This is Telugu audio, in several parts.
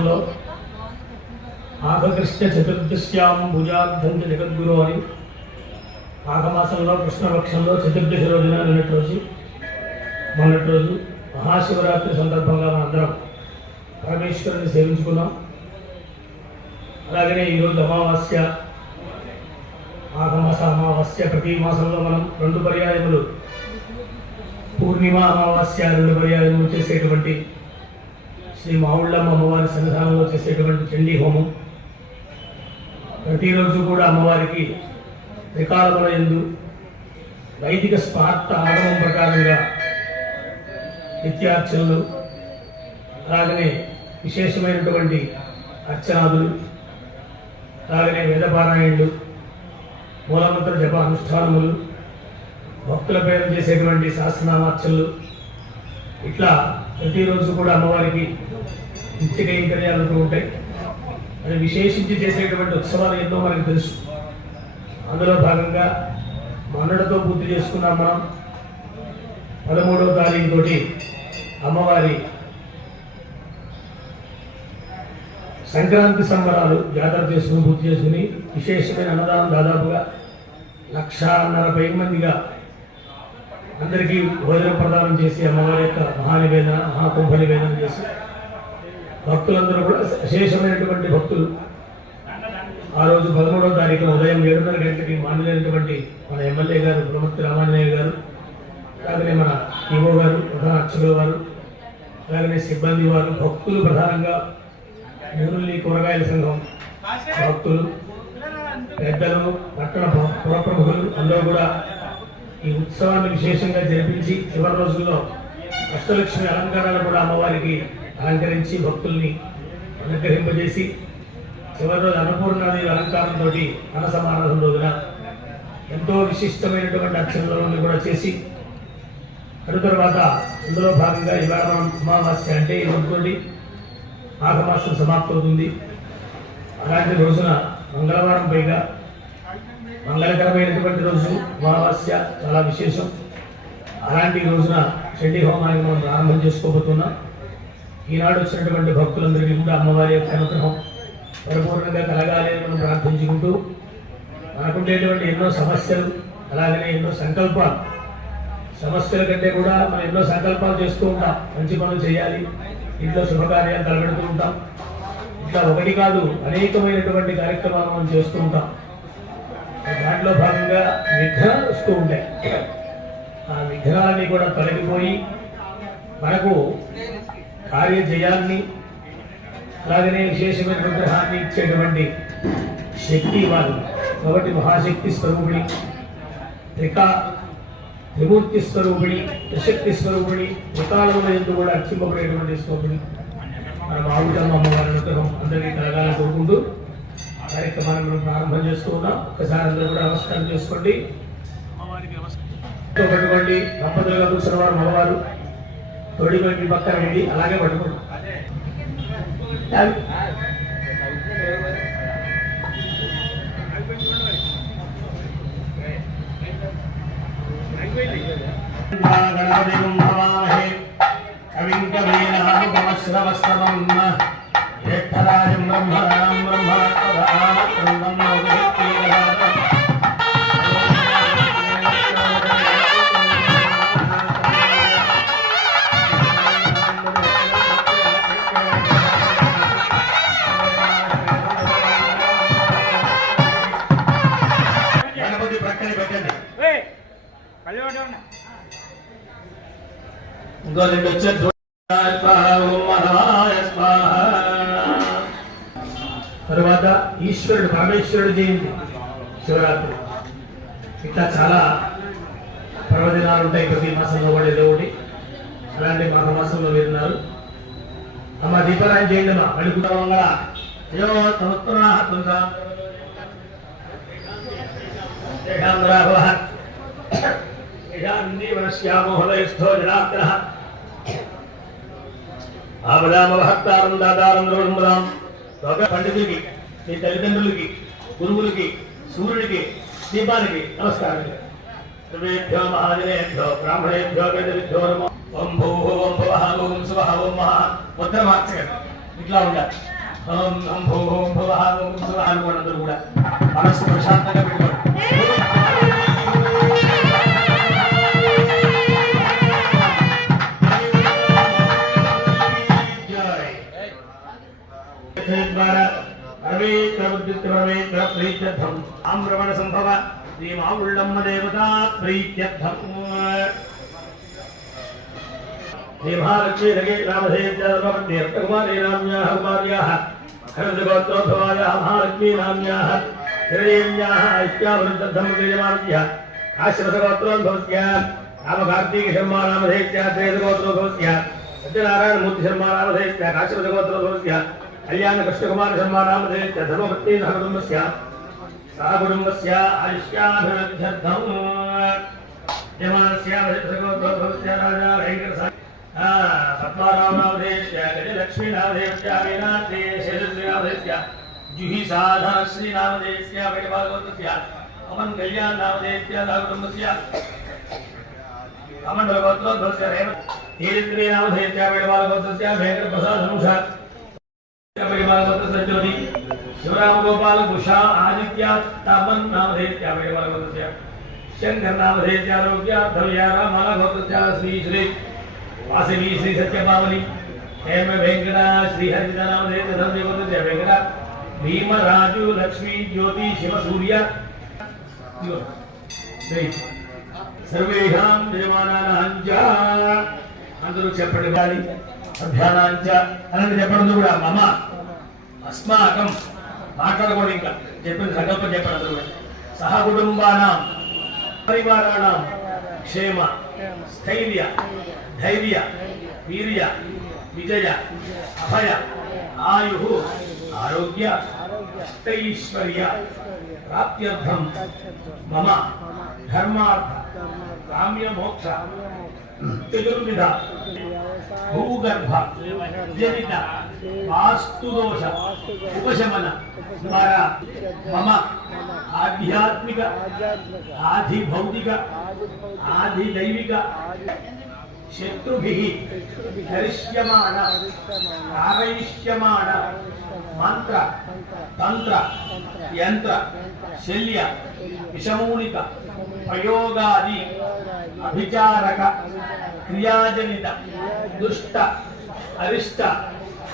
మాసంలో ఆగకృష్ణ చతుర్దశ్యాం భుజార్థం జగద్గురు అని మాఘమాసంలో కృష్ణపక్షంలో చతుర్దశి రోజున మొన్నటి రోజు మహాశివరాత్రి సందర్భంగా మనందరం పరమేశ్వరుని సేవించుకున్నాం. అలాగనే ఈరోజు అమావాస్య, మాఘమాస అమావాస్య. ప్రతి మాసంలో మనం 2 పర్యాయములు పూర్ణిమ అమావాస్య 2 పర్యాయములు చేసేటువంటి శ్రీ మావుళ్ళమ్మ అమ్మవారి సన్నిధానంలో చేసేటువంటి చండీ హోమం, ప్రతిరోజు కూడా అమ్మవారికి త్రికాలముల యందు వైదిక స్మార్త ఆగమం ప్రకారంగా నిత్యార్చనలు, అలాగనే విశేషమైనటువంటి అర్చనాదులు, అలాగనే వేదపారాయణులు, మూలమంత్ర జప అనుష్ఠానములు, భక్తుల పేరు చేసేటువంటి సహస్రనామార్చనలు, ఇట్లా ప్రతిరోజు కూడా అమ్మవారికి నిత్య కైంకర్యాలు ఉంటాయి. అది విశేషించి చేసేటువంటి ఉత్సవాలు ఎన్నో మనకు తెలుసు. అందులో భాగంగా మొన్నటితో పూర్తి చేసుకున్నాం మనం. 13వ తారీఖు తోటి అమ్మవారి సంక్రాంతి సంబరాలు జాతర చేసుకుని పూర్తి చేసుకుని విశేషమైన అన్నదానం దాదాపుగా 1,50,000 మందిగా అందరికీ భోజనం ప్రదానం చేసి అమ్మవారి యొక్క మహానివేదన మహాకుంభ నివేదన చేసి భక్తులందరూ కూడా విశేషమైనటువంటి భక్తులు ఆ రోజు 13వ తారీఖున ఉదయం 7:30 గంటలకి మాన్యులైనటువంటి మన ఎమ్మెల్యే గారు పులమర్తి రామాంజనేయ గారు, అలాగనే మన ఈవో గారు, ప్రధాన అర్చకుల వారు, అలాగనే సిబ్బంది వారు, భక్తులు ప్రధానంగా నెహ్రూలి కూరగాయల సంఘం భక్తులు, పెద్దలు, పట్టణ పురప్రముఖులు అందరూ కూడా ఈ ఉత్సవాన్ని విశేషంగా జరిపించి చివరి రోజుల్లో అష్టలక్ష్మి అలంకారాలు కూడా అమ్మవారికి అలంకరించి భక్తుల్ని అనుగ్రహింపజేసి చివరి రోజు అన్నపూర్ణాదేవి అలంకారంతో అన్న సమారాధన రోజున ఎంతో విశిష్టమైనటువంటి అర్చనలను కూడా చేసి తర్వాత అందులో భాగంగా ఇవాళ మనం అమావాస్య అంటే ఈ రోజుతోటి మాఘమాసం సమాప్తవుతుంది. అలాంటి రోజున మంగళవారం పైగా మంగళకరమైనటువంటి రోజు అమావాస్య, చాలా విశేషం. అలాంటి రోజున చండీ హోమాన్ని మనం ప్రారంభం చేసుకోబోతున్నాం. ఈనాడు వచ్చినటువంటి భక్తులందరికీ కూడా అమ్మవారి యొక్క అనుగ్రహం పరిపూర్ణంగా కలగాలి అని మనం ప్రార్థించుకుంటూ మనకుండేటువంటి ఎన్నో సమస్యలు, అలాగనే ఎన్నో సంకల్పాలు, సమస్యల కంటే కూడా మనం ఎన్నో సంకల్పాలు చేస్తూ ఉంటాం. మంచి పనులు చేయాలి, ఇంట్లో శుభకార్యాలు తలపెడుతూ ఉంటాం. ఇట్లా ఒకటి కాదు అనేకమైనటువంటి కార్యక్రమాలు మనం చేస్తూ ఉంటాం. దాంట్లో భాగంగా విఘ్నాలు వస్తూ ఉంటాయి. ఆ విఘ్నాలన్నీ కూడా తొలగిపోయి మనకు కార్యజయాన్ని, అలాగనే విశేషమైనటువంటి హాన్ని ఇచ్చేటువంటి శక్తి ఇవ్వాలి. కాబట్టి మహాశక్తి స్వరూపిణి, త్రిమూర్తి స్వరూపిణి, త్రిశక్తి స్వరూపిణి, త్రికాలముల యందు కూడా అర్చింపబడేటువంటి స్వరూపిణి మన మావుళ్ళమ్మ అమ్మవారి అనుగ్రహం అందరికీ కలగాలని కోరుకుంటూ కార్యక్రమాన్ని మనం ప్రారంభం చేస్తూ ఉన్నాం. ఒకసారి అందరూ కూడా నమస్కారం చేసుకోండి. పట్టుకోండి. దంపతులుగా కూర్చున్న వారు మగవారు తోడిపై పక్కన ఉండి అలాగే పట్టుకోండి. ఇంకో 2 వచ్చారు. తరువాత ఈశ్వరుడు పరమేశ్వరుడు జయంతి, శివరాత్రి, ఇట్లా చాలా పర్వదినాలు ఉంటాయి. ప్రతి మాసంలో కూడా ఏదో ఒకటి. అలాంటి మాఘ మాసంలో వీరున్నారు. అమ్మ దీపారాయణ చేయండి. అమ్మా అడుగుతామంగా శ్యామోహలయస్థో జనాగ్రహ ఆపదామహత్తారం దాదారం ద్రోణముదాం. లోక పండితులకి, మీ తల్లిదండ్రులకి, గురువులకి, సూర్యుడికి, దీపానికి నమస్కారం. సర్వేభ్యో మహాజనేభ్యో బ్రాహ్మణేభ్యో వేదవిభ్యో నమో. ఓం భూః ఓం భువః ఓం శువః ఓం మహా. ముద్ర మార్చగలరు. ఇట్లా ఉండాలి. ఓం ఓం భూ ఓం భువః ఓం భువః అనుకోండి. అందరూ కూడా మనస్సు ప్రశాంతంగా పెట్టుకోండి. ఆమ్రవణ సంభవ శ్రీ మావుళ్ళమ్మ దేవతా ప్రీత్యర్థం శ్రీ మహాలక్ష్మీ లగే రామధేయకుమారీ నామ్యాః కుమార్యాః ఖరజగోత్రోద్భవాయాः మహాలక్ష్మీ నామ్యాః హిరణ్యాః ఐక్యావృద్ధం విజయమార్యాः కాశ్యపగోత్రోద్భవస్య రామకార్తీక శర్మా నామధేయస్య త్రేయగోత్రోద్భవస్య సత్యనారాయణ మూర్తి శర్మా నామధేయస్య కాశ్యపగోత్రోద్భవస్య కళ్యాణ కృష్ణకుమార శర్మా నామధేయస్య ధర్మపత్ని సహకుటుంబస్య సహకుటుంబస్య ఆయుష్యాభివృద్ధ్యర్థం యమానస్య సగోత్రోద్భవస్య రాజా వెంకట పద్మారామ నామధేయస్య గజలక్ష్మీ నామధేయస్య మీనాక్షి శేషశ్రీ నామధేయస్య జుహి సాధన శ్రీ నామధేయస్య వైభాగవతస్య అమన్ కళ్యాణ నామధేయస్య సహకుటుంబస్య అమన్ గోత్రోద్భవస్య హేత్రీ నామధేయస్య వైభాగవతస్య వెంకట ప్రసాద్ ధనుష జ్యోతి శివరామ గోపాల కుషా ఆదిత్య తమన్ నామధేయస్య వైభాగవతస్య శంకర్ నామధేయస్య ఆరోగ్య ధవ్యార మాలగోత్రస్య శ్రీ శ్రీ వాసవి శ్రీ సత్యపావని హేమ వెంకట శ్రీ హరిత నామధేయస్య ధర్మగోత్రస్య వెంకట భీమరాజు లక్ష్మీ జ్యోతి శివ సూర్య సర్వేషాం యజమానానాంచ అందరూ చెప్పండి. గాలి అభ్యానాంచ అని చెప్పడం కూడా మమ అస్మాకం మాట్లాడకూడదు. ఇంకా చెప్పిన సంకల్పం చెప్పండి. అందరూ సహ కుటుంబానాం పరివారాణం క్షేమ స్థైర్య ధైర్య వీర్య విజయ అభయ ఆయు ఆరోగ్య అష్టైశ్వర్య ప్రాప్త్యర్థం మమ ధర్మార్థ కామ్య మోక్ష చతుర్విధ భూగర్భ జనిత వాస్తుదోష ఉపశమన ద్వారా మమ ఆధ్యాత్మిక ఆధిభౌతిక ఆధిదైవిక శత్రుభిః హరిష్యమాణ కారయిష్యమాణ మంత్ర తంత్ర యంత్ర శల్య విషమూలిక ప్రయోగాది అభిచారక క్రియాజనిత దుష్ట అరిష్ట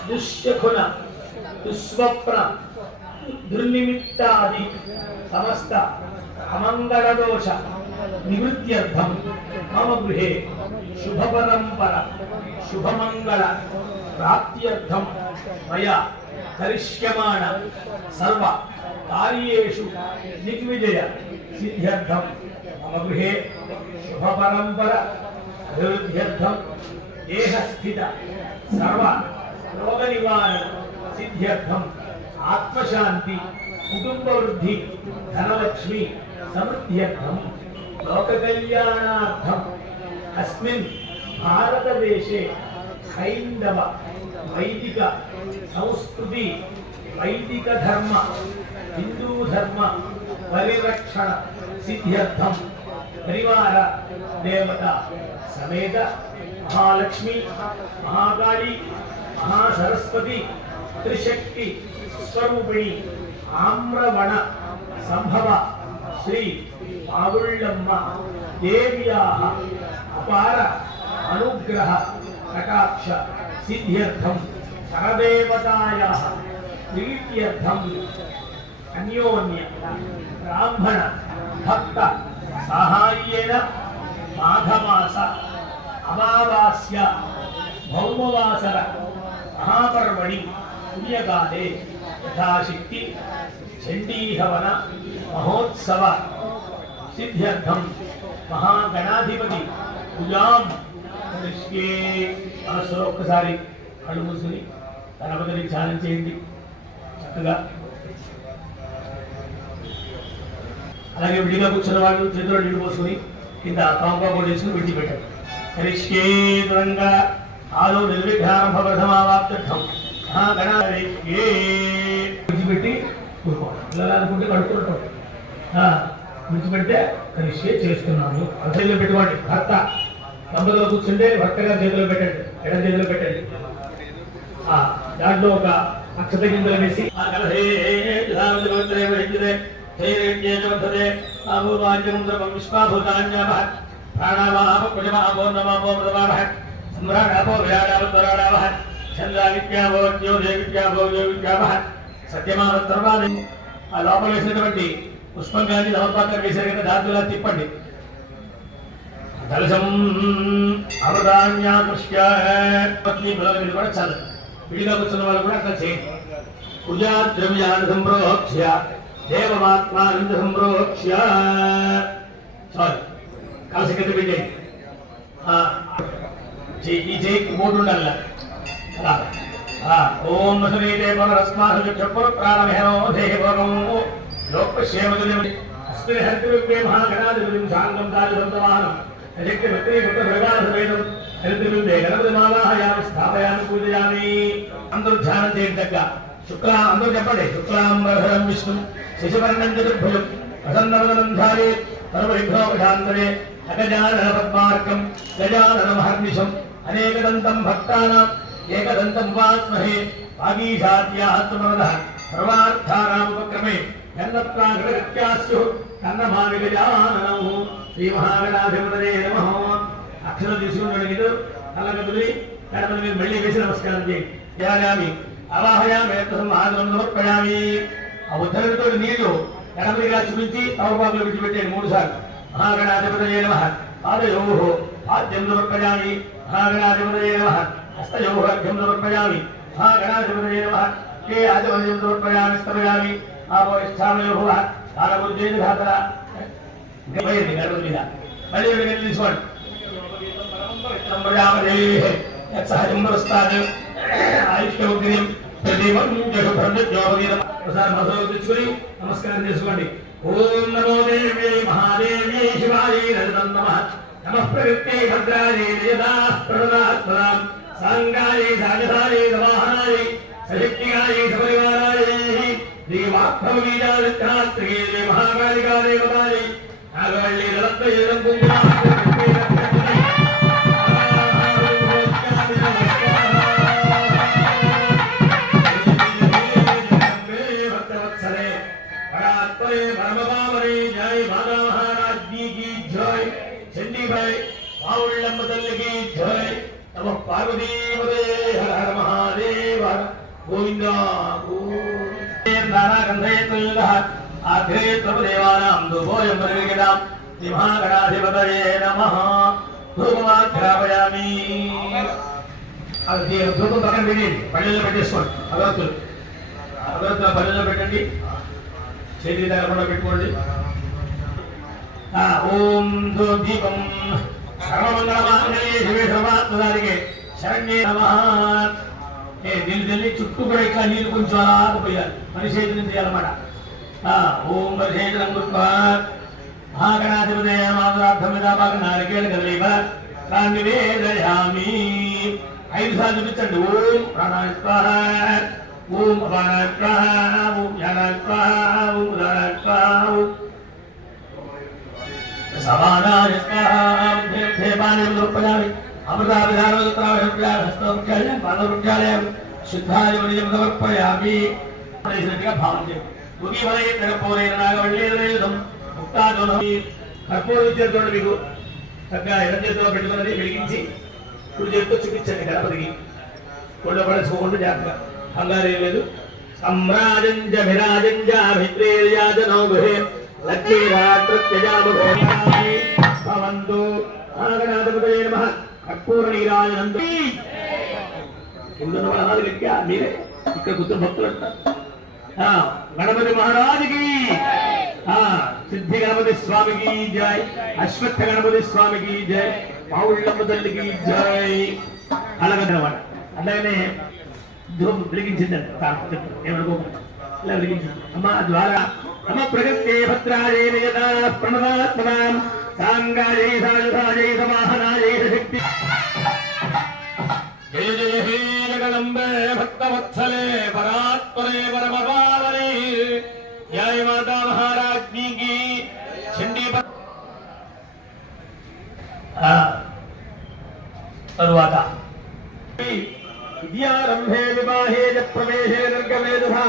దుశ్శకున దుస్వప్న దుర్నిమిత్తాది సమస్త అమంగళదోష నివృత్త్యర్థం మమ గృహే శుభ పరంపర శుభమంగళ ప్రాప్త్యర్థం మయా కరిష్యమాణ సర్వ కార్యేషు దిగ్విజయ సిద్ధ్యర్థం మమ గృహే శుభ పరంపర అభివృద్ధ్యర్థం దేహస్థిత సర్వ రోగ నివారణ సిద్ధ్యర్థం ఆత్మశాంతి కుటుంబ వృద్ధి ధనలక్ష్మి సమృద్ధ్యర్థం లోక కళ్యాణార్థం అస్మిన్ భారతదేశే హైందవ వైదిక సంస్కృతి వైదిక ధర్మ హిందూ ధర్మ పరిరక్షణ సిద్ధ్యర్థం పరివార దేవత సమేత మహాలక్ష్మి మహాకాళి మహాసరస్వతి త్రిశక్తి స్వరూపిణి ఆమ్రవణ సంభవ శ్రీ మావుళ్ళమ్మ దేవ్యాః అపార అనుగ్రహ కటాక్ష సిద్ధ్యర్థం సర్వదేవతాయాః ప్రీత్యర్థం అన్యోన్య బ్రాహ్మణ భక్త సాహాయ్యేన మాఘమాస అమావాస్య భౌమవాసర మహాపర్వణి పుణ్యకాలే యథాశక్తి చండీహవన మహోత్సవ సిద్ధ్యర్థం మహాగణాధిపతి పూజాం కరిష్యే. మనసులో ఒక్కసారి కళ్ళు మూసుకుని గణపతిని ధ్యానం చేయండి చక్కగా. అలాగే విడిగా కూర్చున్న వాళ్ళు చేతిలో నీళ్లు పోసుకుని కింద కాంపా కూడా వేసుకుని విడిచిపెట్టారు. కరిష్యే దూరంగా ఆలో నిర్విఘ్నం ప్రథమావాప్త్యర్థం మహాగణాధిపతి విడిచిపెట్టి కూరుకోవాలి. ఇలా అనుకుంటే కడుక్కుంటాం. విడిచిపెడితే కరిష్యే చేస్తున్నాను అర్థంలో పెట్టుకోండి. భర్త దంపతులు కూర్చుంటే భర్త గారు చేతిలో పెట్టండి, ఎడం చేతిలో పెట్టండి. దాంట్లో ఒక అక్షత గింజలు వేసి సత్యమాన ఆ లోపల వేసినటువంటి పుష్పం కానీ నవపాత్ర వేసారు కదా దాంట్లో తిప్పండి. కలశం అమృతాన్యాకృష్య కూడా చాలు. విడిగా కూర్చున్న వాళ్ళు కూడా అట్లా చేయండి. పూజా ద్రవ్యాన్ని సంప్రోక్ష్య దేవమాత్మానంద సంప్రోక్ష్య చాలు. కలశ కింద పెట్టండి. ఈ చేయికి మూడు ఉండాలి. ఓం నసనీతే పునరస్మాసు చక్షుర్ ప్రాణమేనో దేహభోగం లోకక్షేమదులిం అస్మిన్ హరిత్రివ్యే మహాగణాధిపతిం శాంతం కాళిదంతమానం శక్తి భక్తి పుత్ర భగవాన్ హరిత్రివ్యే గణపతిమాలాహయామి స్థాపయామి పూజయామి. అందరూ ధ్యానం చేయండి. దగ్గర శుక్లా అందరూ చెప్పండి. శుక్లాంబరధరం విష్ణు శశివర్ణం చతుర్భుజం ప్రసన్నవదనం ధ్యాయే సర్వవిఘ్నోపశాంతయే అగజానన పద్మార్కం గజానన మహర్నిశం అనేకదంతం భక్తానాం ఏకదంతం ఉపాస్మహే వాగీశాద్యాత్మనః సర్వార్థానాముపక్రమే కన్నత్రాగృత్యాస్యు కన్నమామి గజాననం. శ్రీ మహాగణాధిపతయే నమః. అక్షరం తీసుకుని మీరు కళ్ళగదులి గణపతి మీద మళ్ళీ వేసి నమస్కారం చేయండి. ధ్యాయామి అవాహయామి మహాగణం సమర్పయామి. ఆ ఉత్తరంతో నీళ్లు గణపతిగా చూపించి తమపాకులు విడిచిపెట్టేది 3 సార్లు. మహాగణాధిపతయే నమః. పాదయోః పాద్యం సమర్పయామి. మహాగణాధిపతయే నమః. హస్తయోః అర్ఘ్యం సమర్పయామి. మహాగణాధిపతయే నమః. కే ఆదివర్యం సమర్పయామి. స్తమయామి ఆపోయిష్టామయోః కాలబుద్ధేన ధాతర గణపతి మీద మళ్ళీ తీసుకోండి. సహజం పురస్తాద్ ఆయుష్యం ప్రదీపం ఒకసారి మనసులో తెచ్చుకొని నమస్కారం చేసుకోండి. ఓం నమో దేవ్యై మహాదేవ్యై శివాయై లలితం నమః. నమః ప్రవృత్తే భద్రాయై యదా ప్రణదాత్మనాం సాంగాయై సాగసాయై సవాహనాయై సశక్తిగాయై సపరివారాయై దేవాత్మవీజాత్రే మహాకాళికా దేవతాయై నాగవల్లి రత్నయేదం గోవింద ఆగ్రేత్వదేవానాం దుభోయం పరిగణాం శ్రీ మహాగణాధిపతయే నమః. ధూపమాఘ్రాపయామి. అది ధూపం పక్కన పెట్టండి. పళ్ళెల్లో పెట్టేసుకోండి. అగరత్తులు పళ్ళెల్లో పెట్టండి. చేతి దగ్గర కూడా పెట్టుకోండి. ఓం దీపం సర్వమంగళమాంగళ్యే శివే సర్వాత్మదానికి శరణ్యే నమః. దీన్ని చుట్టూ కూడా ఇట్లా నీళ్ళు కొంచెం అలాగ పోయాలి. పరిశేచనం చేయాలన్నమాట. ఓం పరిశేచనం కృత్వా మహాగణాధిపతయే నమః. నారికేళ కదలీవ నివేదయామి. 5 సార్లు చూపించండి. ఓం ప్రాణాయ స్వాహ, ఓం అపానాయ స్వాహ, ఓం జ్ఞానాయ స్వాహ, ఓం ఉదానాయ స్వాహ, సమానాయ స్వాహ. సమర్పయామి. అమృతాభిధానోత్రాయ శుద్ధాయం సమర్పయామి. భావం చేయండి. కర్పూరం చేతితో మీకు చక్కగా ఎడం చేతిలో పెట్టుకున్నది వెలిగించి కుడి చేతితో చూపించండి గణపతికి. కొండ పడేసుకోకుండా జాగ్రత్తగా. కంగారు ఏం లేదు. సమ్రాజంజభిరాజంజాభిత్రేయాజనో గృహే లక్ష్మీరాత్రత్యజాభవంతు. మహాగణాధిపతయే నమః. కర్పూర నీరాజనంతో కింద అనాది లెక్క మీరే ఇక్కడ కూర్చొని భక్తులు అంటారు. గణపతి మహారాజుకి, సిద్ధి గణపతి స్వామికి జై, అశ్వత్థ గణపతి స్వామికి జై, పావుళ్ళమ్మ తల్లికి జై. అలాగనమాట. అలాగనే ధూపం వెలిగించిందండి. ఏమనుకోకుండా ఇలా వెలిగించింది. అమ్మ ద్వారా నమ ప్రగత్తే భద్రాయే యదా ప్రణదాత్మనాం సాంగాయై సాయుధాయై సమాహనాయై శక్తి. జయ జయ హే జగదంబే భక్తవత్సలే పరాత్పరే పరమపావనే జయ మాతా మహారాజ్ఞికి చండీ. తరువాత విద్యారంభే వివాహే చ ప్రవేశే నిర్గమే తథా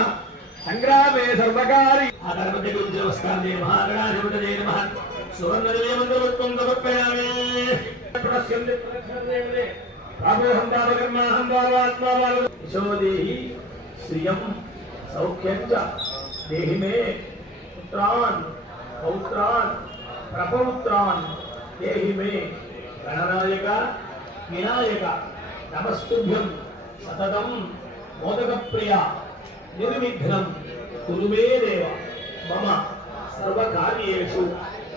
సంగ్రామే సర్వకారి ఆ గణపతి గురించి నమస్కారం చేయ మహాగణాధిపతయే నమః సువర్ణదేవే మంత్రవత్వం సమర్పయామి ప్రశ్యంది ప్రశ్యంది రామోహం దావకర్మాహం దావాత్మా యశోదేహి శ్రియం సౌఖ్యం చ దేహి మే పుత్రాన్ పౌత్రాన్ ప్రపౌత్రాన్ దేహి మే గణనాయక వినాయక నమస్తుభ్యం సతతం మోదకప్రియ నిర్విఘ్నం కురు మే దేవ మమ సర్వకార్యేషు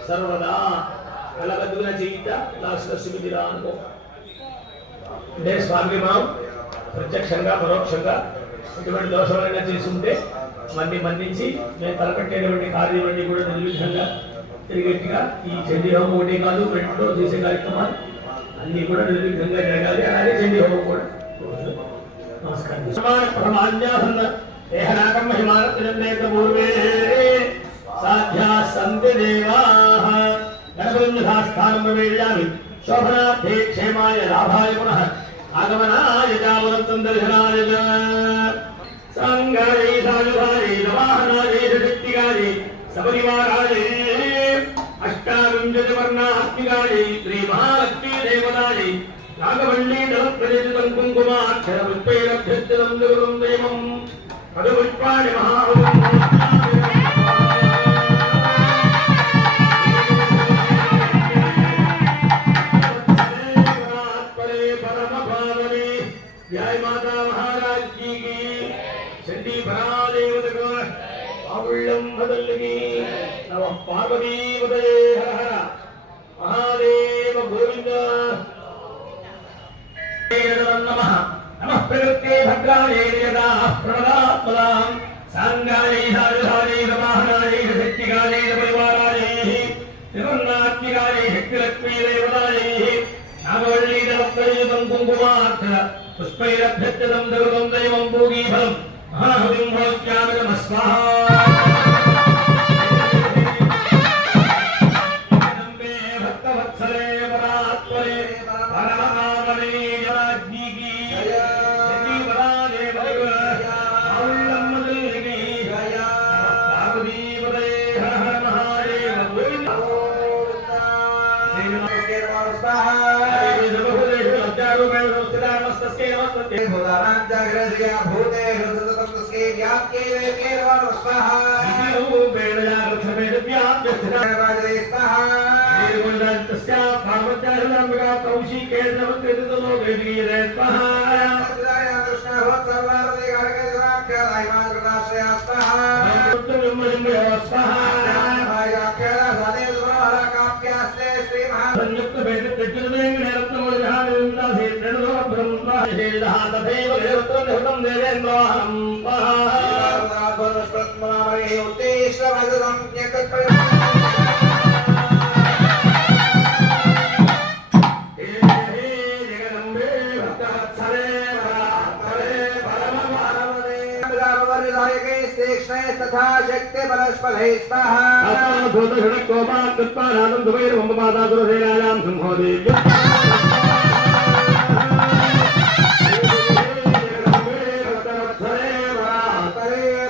సర్వదా కలగదున చేత లాస్మిదిరా అనుకో అంటే స్వామికి మనం ప్రత్యక్షంగా పరోక్షంగా ఇటువంటి దోషాలైనా చేసుకుంటే మన్ని మన్నించి మేము తలపెట్టేటువంటి కార్యమన్నీ కూడా నిర్విఘ్నంగా తిరిగేట్టుగా ఈ చండీ హోమం ఒకటి కాదు రెండో చేసే కార్యక్రమాలు అన్ని కూడా నిర్విఘ్నంగా జరగాలి. అలాగే చండీ హోమం కూడా. నమస్కారం. దేహనాకం మహిమానత్రేత పూర్వే సాధ్యా సంతి దేవాః గణపతిస్థానం ప్రవేశామి శోభనార్థే క్షేమాయ లాభాయ పునః ఆగమనాయ చావరం దర్శనాయ సంగాయే సాయుధాయే నవాహనాయే శక్తిగాయే సపరివారాయే అష్టావింశతి వర్ణాత్మికాయే శ్రీ మహాలక్ష్మీ దేవతాయే నాగవల్లి దళప్రజితం కుంకుమాక్షర పుష్పైరభ్యర్థితం దుర్గం దేవం పదపుష్పాణి మహాభవం जय माता महाराज जी की चंडी भरादेव पावुल्लम बदलगी नव पार्वती वदये हर हर महादेव गोविंद नमः नमः प्रकृते भद्राये यदा प्रणदात्मदां सांगायै सारुधायै समाहनायै शक्तिकायै परिवारायै त्रिवर्णात्मिकायै शक्तिलक्ष्मी देवतायै नागवल्ली दलप्रयुतं कुङ्कुमार्थ पुष्पैरभ्यर्थ्यतं दरुतं दैवं भोगीफलं महाहुतिं भोज्यामि नमः स्वाहा जगदम्बे भक्तवत्सले परात्परे परमकामने राज्ञी की शक्ति बलाले बाहुल्यं मदलिनी पार्वती पदये हर हर महादेव गोविंद संयुक्त भेद तथा शक्ति बलस्पधे स्वाहा भूत षडक कोपात् तत्पादानं सुभैर वम्बपादासुरसेनायां संहोदेव्य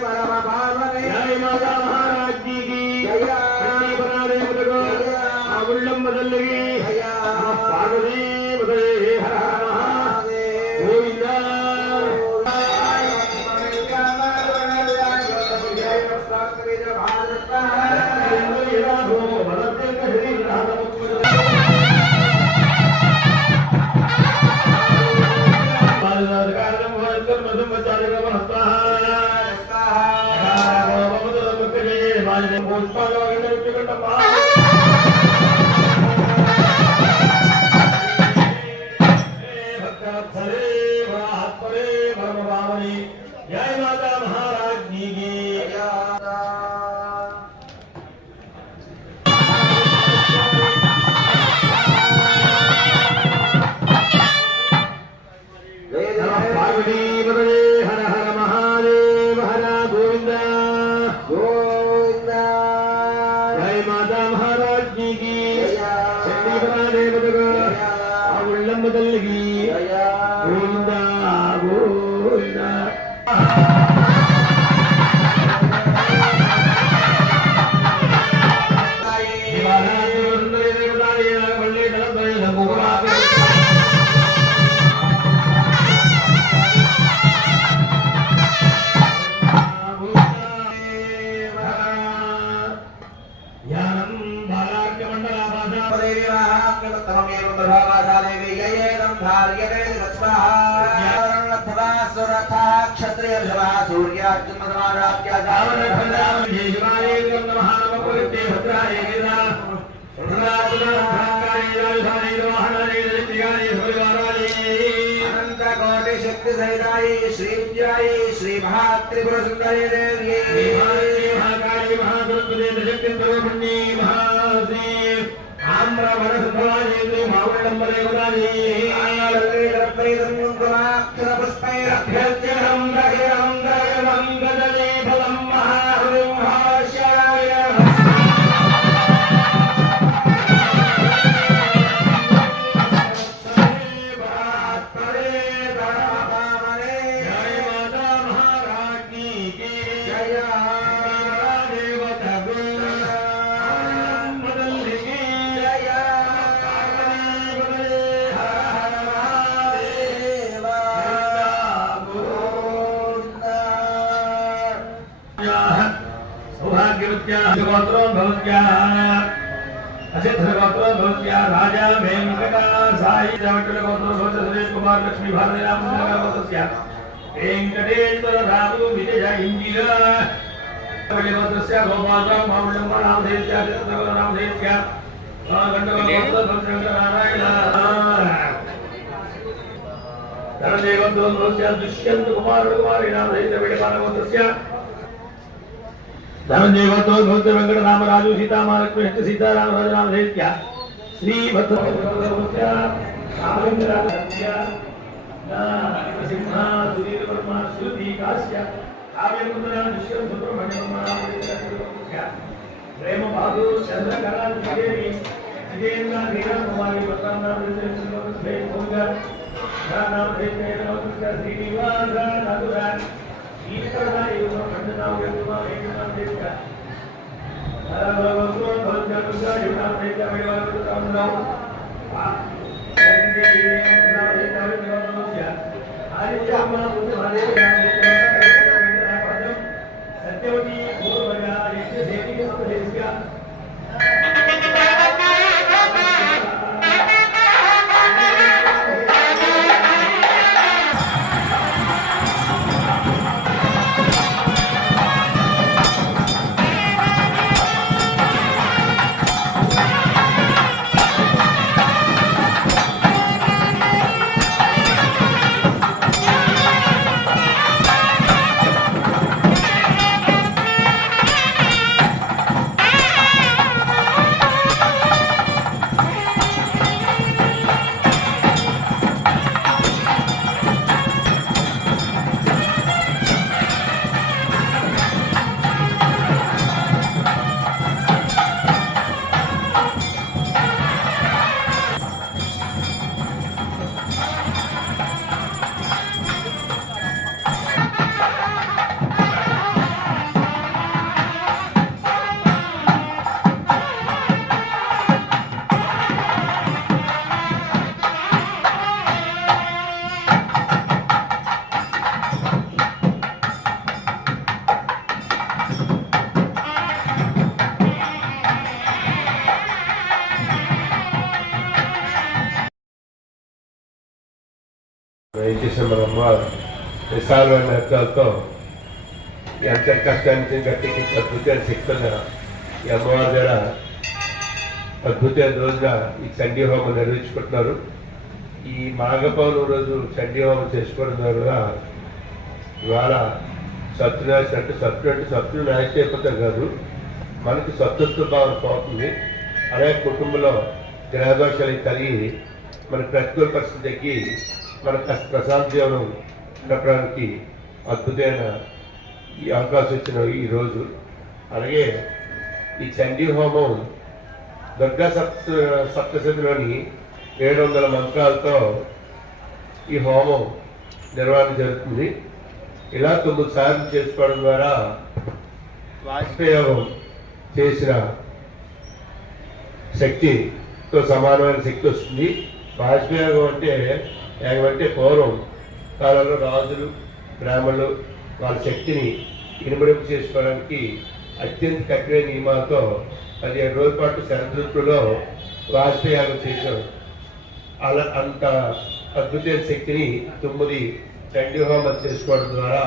जय माता महाराज जी की जय बना दे आगुल्लम बदलगी पार्वती बदले हर हर महादेव गोविंद जय माता महाराज जी की पार्वती पदये हर हर महादेव हर गोविंद गोविंद शक्ति सहिताई श्री विजयाई श्री महात्रिपुर सुंदरी देवी महाकाली महादुर्गे शक्ति सर्वपुण्य महाश्री आम्र वनसुभवानी मावळंबले वदानी आनंदे रत्नैदं कुमाक्षर पुष्पैरभ्यर्च्यं रघुरं मंगले फलं महाहृदं महाशाय राजा वेंकटा साई सुरेश कुमार लक्ष्मी भारती राम वेंकटेश्वर रामु विजय इंदिरा गोपाल दुष्यंत कुमार धनंजय वेंकट रामराजु सीता महालक्ष्मी सीताराम राम श्री भद्र सुधीर वर्मा श्रुति काश्य प्रेम बहादुर चंद्रकला विजेंद्र नीरा कुमारी श्रीनिवास మన అమ్మవారు విశాలమైన నేత్రాలతో ఎంత కష్టానికి గట్టికి అద్భుతాన్ని చెప్తున్న ఈ అమ్మవారి దగ్గర అద్భుతమైన రోజున ఈ చండీ హోమం నిర్వహించుకుంటున్నారు. ఈ మాఘపౌర్ణమి రోజు చండీ హోమం చేసుకోవడం ద్వారా ఇవాళ సత్యనాశ అంటే సత్తులు నాశ అయిపోతాం కాదు, మనకి సత్తుత్వ భావన పోతుంది. అలాగే కుటుంబంలో గ్రహదోషాలు కలిగి మన ప్రతికూల పరిస్థితి తగ్గి మన ప్రశాంత జీవనం గడపడానికి అద్భుతమైన ఈ అవకాశం ఇచ్చిన ఈ రోజు. అలాగే ఈ చండీ హోమం దుర్గా సప్తశతిలోని 700 మంత్రాలతో ఈ హోమం నిర్వహణ జరుగుతుంది. ఇలా 9 సార్లు చేసుకోవడం ద్వారా వాజపేయి యాగం చేసిన శక్తితో సమానమైన శక్తి వస్తుంది. వాజపేయి యాగం అంటే పూర్వం కాలంలో రాజులు బ్రాహ్మణులు వాళ్ళ శక్తిని ఇనుమడింపు చేసుకోవడానికి అత్యంత కఠిన నియమాలతో 17 రోజుల పాటు శరదృతుల్లో వాజపేయి యాగం చేశారు. అలా అంత అద్భుతమైన శక్తిని 9 చండీ హోమాలు చేసుకోవడం ద్వారా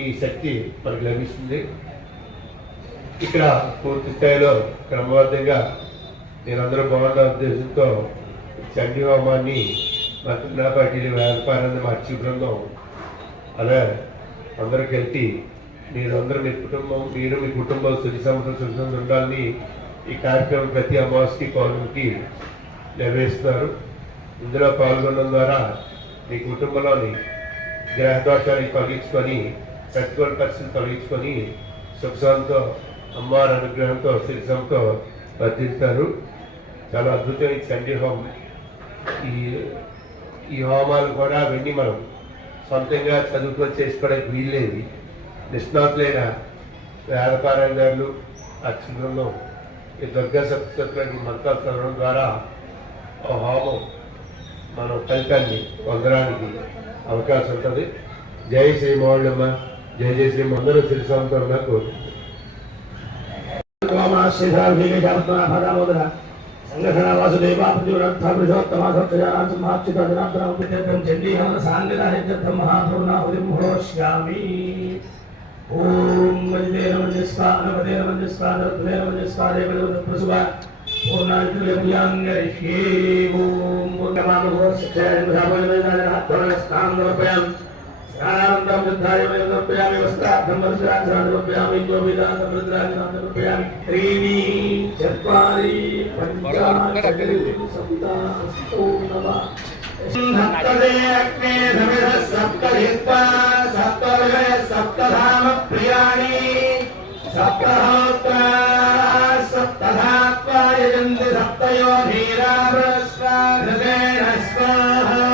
ఈ శక్తి మనకు లభిస్తుంది. ఇక్కడ పూర్తి స్థాయిలో క్రమబద్ధంగా నేనందరూ బాగున్న ఉద్దేశంతో చండీ హోమాన్ని మా జిల్లా పార్టీలు వ్యాపారాన్ని మా అర్చీ బృందం అలా అందరూ కలిపి మీరందరూ మీరు మీ కుటుంబం సుఖ సంవత్సరం ఉండాలని ఈ కార్యక్రమం ప్రతి అమావాస్యకి పౌర్ణమికి నిర్వహిస్తున్నారు. ఇందులో పాల్గొనడం ద్వారా మీ కుటుంబంలోని గ్రహ దోషాన్ని తొలగించుకొని ప్రతికూల పరిస్థితులు తొలగించుకొని సుఖంతో అమ్మవారి అనుగ్రహంతో శిరసంతో వర్ధిస్తారు. చాలా అద్భుతమైన చండీ హోమం. ఈ హోమాలు కూడా అవన్నీ మనం సొంతంగా చదువుకొని చేసుకోవడానికి వీల్లేదు. నిష్ణాతులైన వ్యాపారంగారులు అర్చకులను ఈ దుర్గా సప్తశతులకి మంత్రాలు చదవడం ద్వారా ఆ హోమం మనం ఫలితాన్ని పొందడానికి అవకాశం ఉంటుంది. జై శ్రీ మౌళ్ళమ్మ, జై జై శ్రీ అందరూ శిరసంతో కోరుకుంటున్నాం. సంఘటన వాసుదేవాపుజోత్తమాక్షితం చండీహం సాంగదాహిత్యం మహాపూర్ణాహుతిర్ముహోష్యామి. ఓం వజిదేన వజ్రస్వానపదేన వజ్రస్వానరత్నేన వజ్రస్వాదేవసుభ పూర్ణాంగరిష్యే. ఓం పూర్ణమామోక్షాయం స్నానానంతరం వృద్ధాయ సమర్పయామి. వస్త్రార్థం వస్త్రాన్ని సమర్పయామి. గోవిదాన్ని సమర్పయామి. త్రీణి చత్వారి పంచాశ సప్త అష్టౌ నవః సప్తదే అగ్నే సమిధ సప్తధిత్వా సప్తవిషయ సప్తధామ ప్రియాణి సప్తహోత్రా సప్తధాత్వా యజంతి సప్తయో ధీరా ప్రస్వాధృతేన స్వాహా.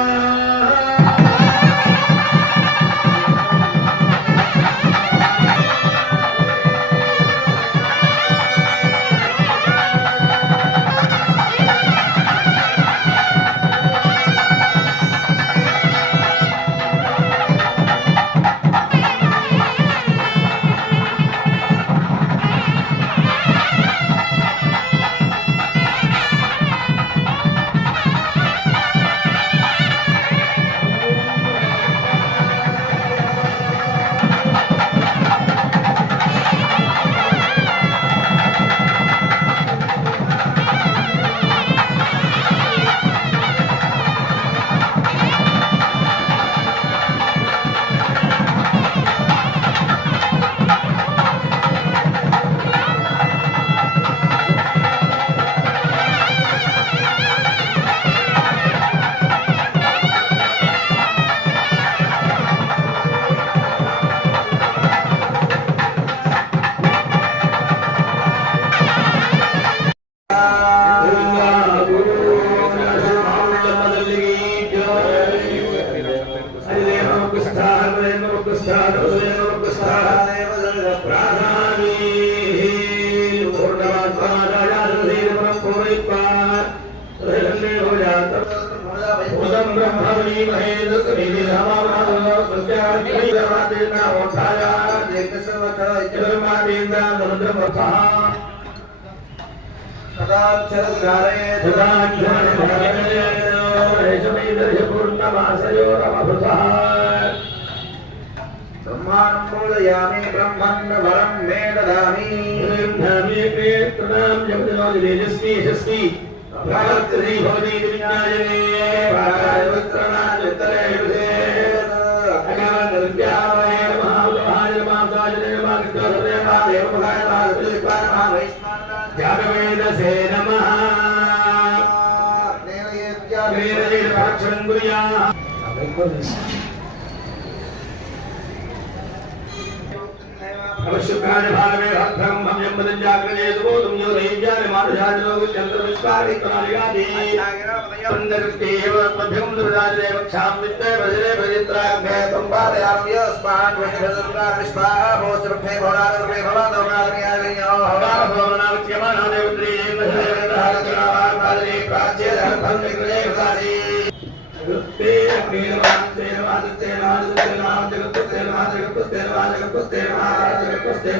ब्रह्माण्डोदयामि ब्रह्मण्ड वरं मे ददामि तेजस्वी यशस्वी भगवती भवती विज्ञायने पारायवस्त्रणानुत्तरे युधे अज्ञान विद्यामहे महाभाय महाकाजने महाकृष्णरे महादेवभाय महादेवपाय महावैष्णव जागवेदसे नमः नेनये पाक्षं गुरुया अवश्युक्राणि भागमे भद्रं भव्यं वदं जाग्रते सुबोधं यो दैव्यानि मानुषादिनो चन्द्रविस्तारि कनालिगादि वन्दकृत्येव मध्यं दुर्गादे वक्षां वित्ते भजरे भजित्राभ्ये तुम्पादयामि यस्मान् वैभद्रं विश्वाः भोजरभ्ये भोरारभ्ये भवादोगादयामियो भवानावच्यमानादेवत्रे नहरेन्द्रहारकरावार्पादने प्राच्ये धर्मं विग्रहे उदासी ते अग्निर्वान्ते वादते वादते नाम जगत्ते जगत्ते जगत्ते जगत्ते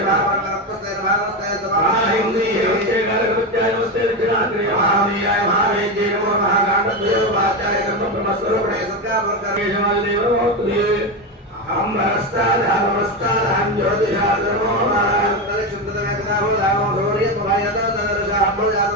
महाहिंदी हे गणपत्याय नमस्ते विनाग्रे महावीराय महावेद्ये नमो महागाणदेव वाचाय कर्म ब्रह्मस्वरूपणे सत्यावर्गे जमादेव नमोस्तुते हम नमस्ताधाम ज्योतिषाधर्मो महाराज शुद्धते वेदाहो दामो सूर्य प्रभायत दर्शा भोजात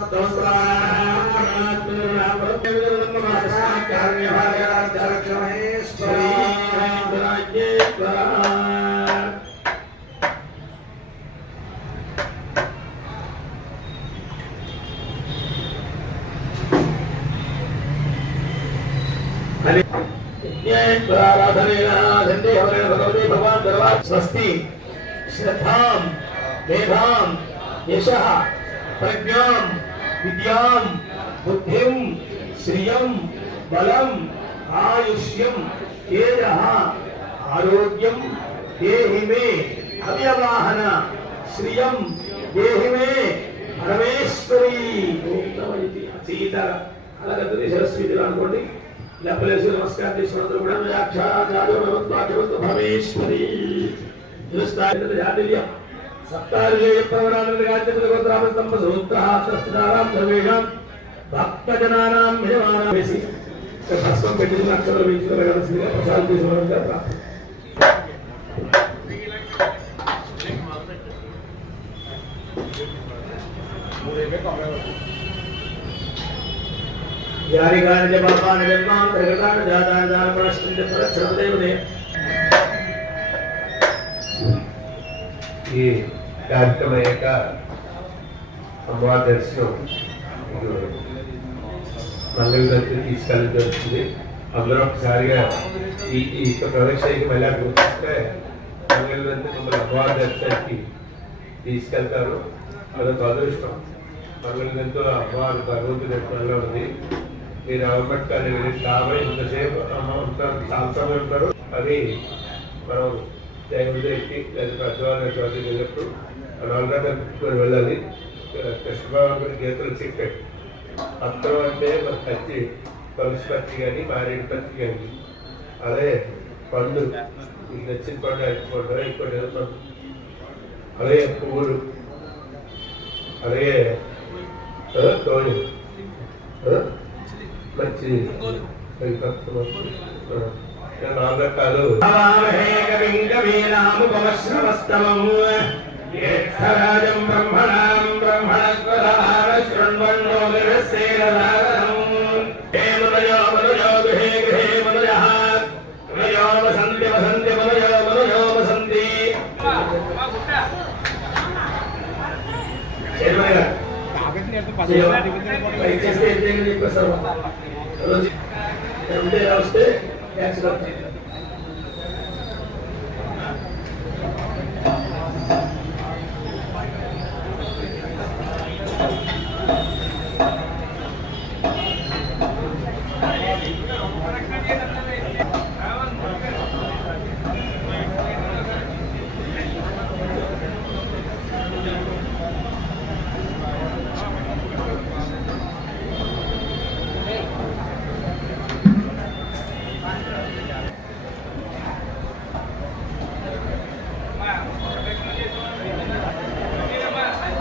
स्वस्ति श्रद्धां मेधां यशः प्रज्ञां विद्यां बुद्धिं श्रियं बलम् आयुष्यं तेजः आरोग्यं देहि मे अव्यवाहन श्रियं देहि मे परमेश्वरी सीता अलगति सरस्वती అనుకోండి లెప్పలేసి నమస్కారం చేసుకున్నందుకు కూడా భవేశ్వరి జాతీయ సప్తారిపవరామ సూత్రం భక్తజనానాం వేసి భస్మం పెట్టిన అక్షరాలు వేయించుకోవాల్సిందిగా ప్రసాదం తీసుకోవడం ప్రార్థన. यारिगानि पापानि जन्मां प्रगतानि जातानि दानपरश्चिन्त्य परक्षणदेवते ఈ కార్యక్రమం యొక్క అమ్మవారి దర్శనం మంగళగతి తీసుకెళ్ళడం జరుగుతుంది. అందరూ ఒకసారిగా ఈ ప్రదక్షిణకి మళ్ళీ గుర్తిస్తే మంగళగతి మమ్మల్ని అమ్మవారి దర్శనానికి తీసుకెళ్తారు. అదొక అదృష్టం. మంగళగతితో అమ్మవారి భగవంతుడి దర్శనంలో ఉంది. మీరు అవపట్టుకొని కాబట్టి ఇంతసేపు అమ్మ ఉంటారు, చాలా సమయం ఉంటారు. అది మనం దేవుడికి లేదా పెద్దవాళ్ళ చోటుకి వెళ్ళినప్పుడు అలాగా పెట్టుకొని వెళ్ళాలి. కృష్ణబాబు గీతలు చెప్పాడు. అర్థం అంటే మన పచ్చి పలుసు పచ్చి కానీ మారేడు పచ్చి కానీ అదే పండు మీకు నచ్చిన పండు అట్టుకుంటారు. ఇంకోటి పండు అలాగే పువ్వులు అలాగే తోడు మంచి నాలుగు రకాలు జ్యేష్ఠరాజం బ్రహ్మణాం బ్రహ్మణస్వధార శృణ్వన్నో నిరస్సేనరాగం హే మనుజో మనుజో గృహే గృహే మనుజః మనుజో వసంతి వసంతి మనుజో మనుజో వసంతి. వస్తే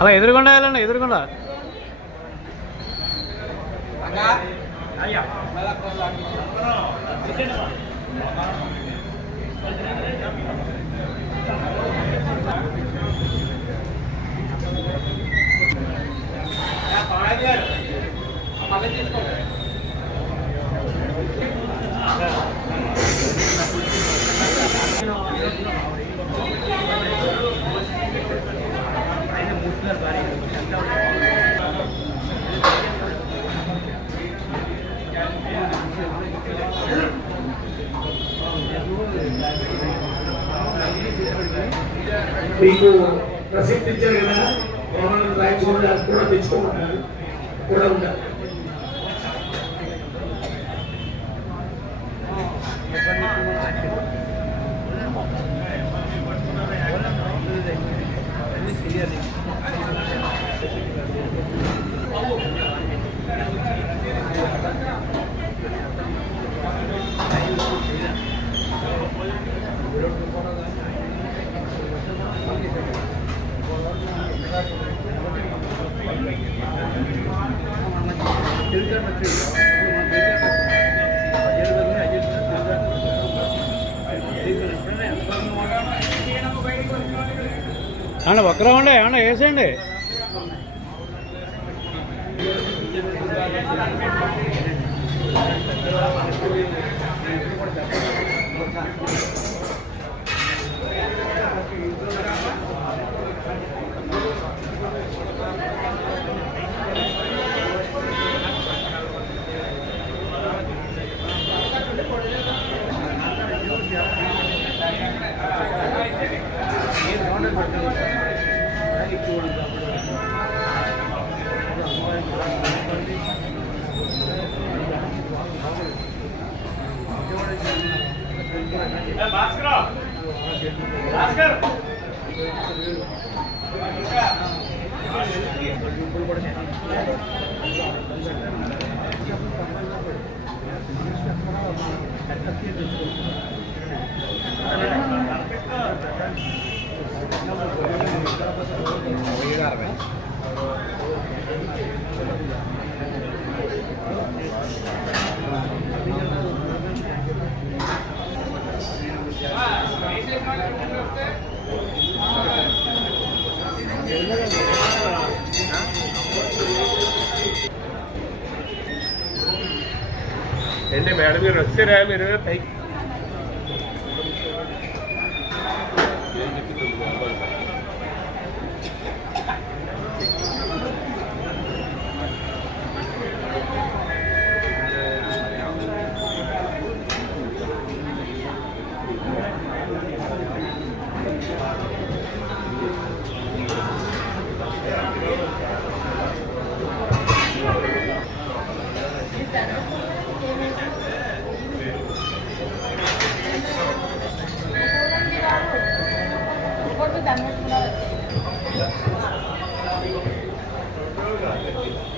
అలా ఎదురుకుండా వెళ్ళండి, ఎదురుకుండా. మీకు ప్రసిద్ధి ఇచ్చారు కదా గవర్నమెంట్ రైట్స్ కూడా అది కూడా తెచ్చుకోమంటారు కూడా ఉండాలి. ఏమన్నా ఒక్కరా ఉండే ఏమన్నా వేసేయండి. ఏంటి మేడం మీరు వచ్చారా మీరు పైకి Thank you.